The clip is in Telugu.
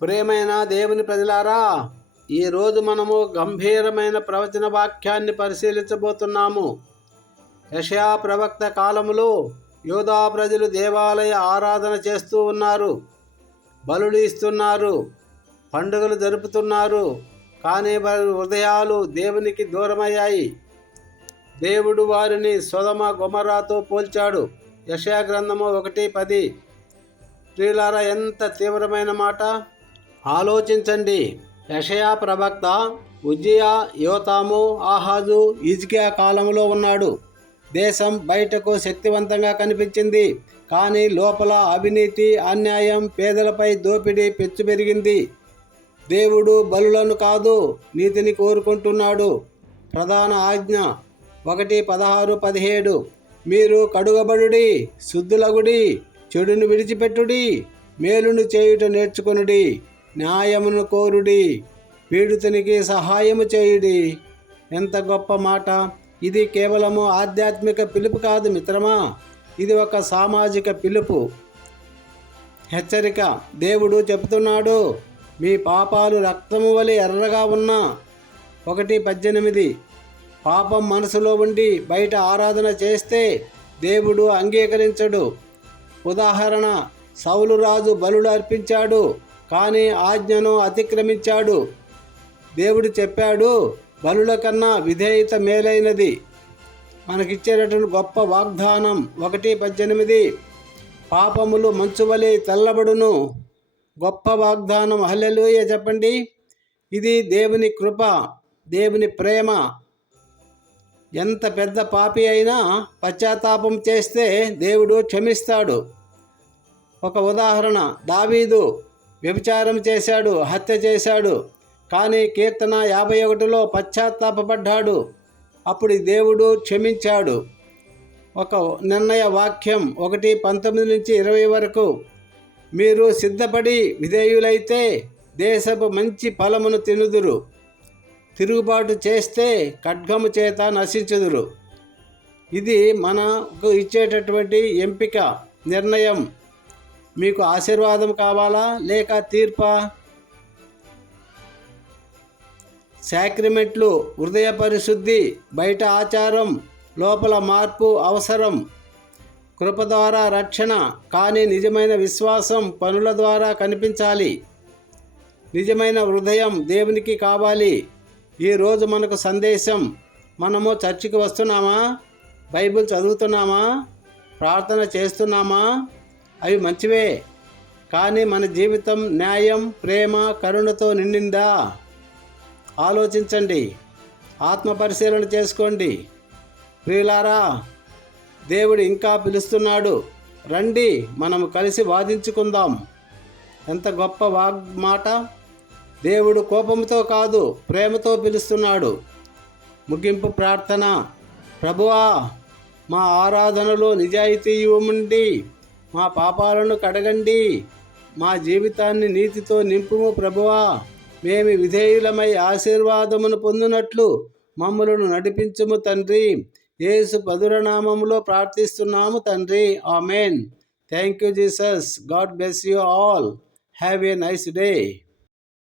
ప్రియమైన దేవుని ప్రజలారా, ఈరోజు మనము గంభీరమైన ప్రవచన వాక్యాన్ని పరిశీలించబోతున్నాము. యెషయా ప్రవక్త కాలములో యూదా ప్రజలు దేవాలయ ఆరాధన చేస్తూ ఉన్నారు, బలులు ఇస్తున్నారు, పండుగలు జరుపుతున్నారు. కానీ వారి హృదయాలు దేవునికి దూరమయ్యాయి. దేవుడు వారిని సొదొమ గొమొర్రాతో పోల్చాడు. యెషయా గ్రంథము 1:10. ప్రియులారా, ఎంత తీవ్రమైన మాట ఆలోచించండి. యెషయా ప్రవక్త ఉజ్జియా, యోతాము, ఆహాజు, హిజ్కియా కాలంలో ఉన్నాడు. దేశం బయటకు శక్తివంతంగా కనిపించింది, కానీ లోపల అవినీతి, అన్యాయం, పేదలపై దోపిడీ పెచ్చు పెరిగింది. దేవుడు బలులను కాదు, నీతిని కోరుకుంటున్నాడు. ప్రధాన ఆజ్ఞ 1:16-17. మీరు కడుగబడుడి, శుద్ధులగుడి, చెడును విడిచిపెట్టుడి, మేలును చేయుట నేర్చుకొనుడి, న్యాయమును కోరుడి, పీడితునికి సహాయము చేయుడి. ఎంత గొప్ప మాట! ఇది కేవలము ఆధ్యాత్మిక పిలుపు కాదు మిత్రమా, ఇది ఒక సామాజిక పిలుపు, హెచ్చరిక. దేవుడు చెబుతున్నాడు, మీ పాపాలు రక్తము వలె ఎర్రగా ఉన్నా. 1:18. పాపం మనసులో ఉండి బయట ఆరాధన చేస్తే దేవుడు అంగీకరించడు. ఉదాహరణ, సౌలు రాజు బలులు అర్పించాడు, కానీ ఆజ్ఞను అతిక్రమించాడు. దేవుడు చెప్పాడు, బలుల కన్నా విధేయత మేలైనది. మనకిచ్చేటటువంటి గొప్ప వాగ్దానం 1:18. పాపములు మంచువలే తెల్లబడును. గొప్ప వాగ్దానం. హల్లెలూయా చెప్పండి. ఇది దేవుని కృప, దేవుని ప్రేమ. ఎంత పెద్ద పాపి అయినా పశ్చాత్తాపం చేస్తే దేవుడు క్షమిస్తాడు. ఒక ఉదాహరణ, దావీదు వ్యభిచారం చేశాడు, హత్య చేశాడు, కానీ కీర్తన 51లో పశ్చాత్తాపడ్డాడు. అప్పుడు దేవుడు క్షమించాడు. ఒక నిర్ణయ వాక్యం 1:19-20 వరకు. మీరు సిద్ధపడి విధేయులైతే దేశపు మంచి ఫలమును తినుదురు. తిరుగుబాటు చేస్తే ఖడ్గము చేత నశించుదురు. ఇది మనకు ఇచ్చేటటువంటి ఎంపిక, నిర్ణయం. మీకు ఆశీర్వాదం కావాలా లేక తీర్పా? సాక్రిమెంట్లు, హృదయ పరిశుద్ధి, బయట ఆచారం, లోపల మార్పు అవసరం. కృప ద్వారా రక్షణ, కానీ నిజమైన విశ్వాసం పనుల ద్వారా కనిపించాలి. నిజమైన హృదయం దేవునికి కావాలి. ఈరోజు మనకు సందేశం. మనము చర్చికి వస్తున్నామా? బైబిల్ చదువుతున్నామా? ప్రార్థన చేస్తున్నామా? అవి మంచివే, కానీ మన జీవితం న్యాయం, ప్రేమ, కరుణతో నిండిందా? ఆలోచించండి, ఆత్మ పరిశీలన చేసుకోండి. ప్రియులారా, దేవుడు ఇంకా పిలుస్తున్నాడు. రండి, మనము కలిసి వాదించుకుందాం. ఎంత గొప్ప మాట! దేవుడు కోపంతో కాదు, ప్రేమతో పిలుస్తున్నాడు. ముగింపు ప్రార్థన. ప్రభువా, మా ఆరాధనలో నిజాయితీ ఇవ్వమండి, మా పాపాలను కడగండి, మా జీవితాన్ని నీతితో నింపుము ప్రభువా. మేము విధేయులమై ఆశీర్వాదమును పొందినట్లు మమ్మలను నడిపించుము తండ్రి. యేసు పదురనామములో ప్రార్థిస్తున్నాము తండ్రి. Amen. Thank you Jesus. God bless you all. Have a nice day.